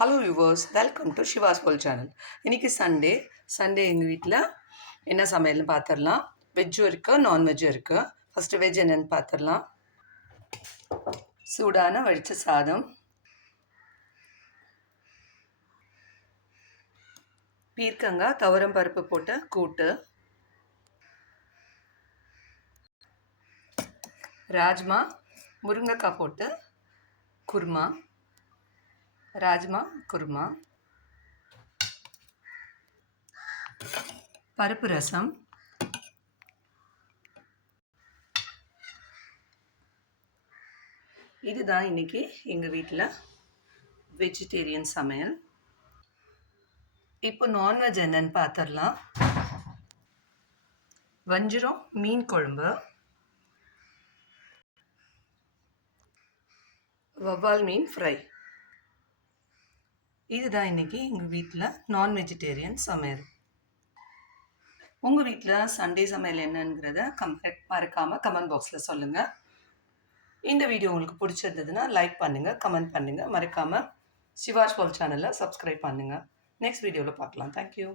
Hello viewers, welcome to Shiva's world channel. இன்றைக்கி Sunday எங்கள் வீட்டில் என்ன சமையல்னு பார்த்துடலாம். வெஜ்ஜும் இருக்குது, நான்வெஜ்ஜும் இருக்குது. ஃபஸ்ட்டு வெஜ் என்னென்னு பார்த்துடலாம். சூடான வடித்த சாதம், பீர்க்கங்காய் துவரம் பருப்பு போட்ட கூட்டு, ராஜ்மா முருங்கைக்காய் போட்டு குருமா, ராஜ்மா குருமா, பருப்பு ரசம், இதுதான் இன்றைக்கி எங்கள் வீட்டில் வெஜிடேரியன் சமையல். இப்போ நான்வெஜ் என்னன்னு பார்த்துடலாம். வஞ்சிரம் மீன் குழம்பு, வவ்வால் மீன் ஃப்ரை. இதுதான் இன்றைக்கி எங்கள் வீட்டில் நான் வெஜிடேரியன் சமையல். உங்கள் வீட்டில் சண்டே சமையல் என்னங்கிறத மறக்காமல் கமெண்ட் பாக்ஸில் சொல்லுங்கள். இந்த வீடியோ உங்களுக்கு பிடிச்சிருந்ததுன்னா லைக் பண்ணுங்கள், கமெண்ட் பண்ணுங்கள். மறக்காமல் ஷிவாஸ் வேர்ல்ட் சேனலை சப்ஸ்கிரைப் பண்ணுங்கள். நெக்ஸ்ட் வீடியோவில் பார்க்கலாம். தேங்க்யூ.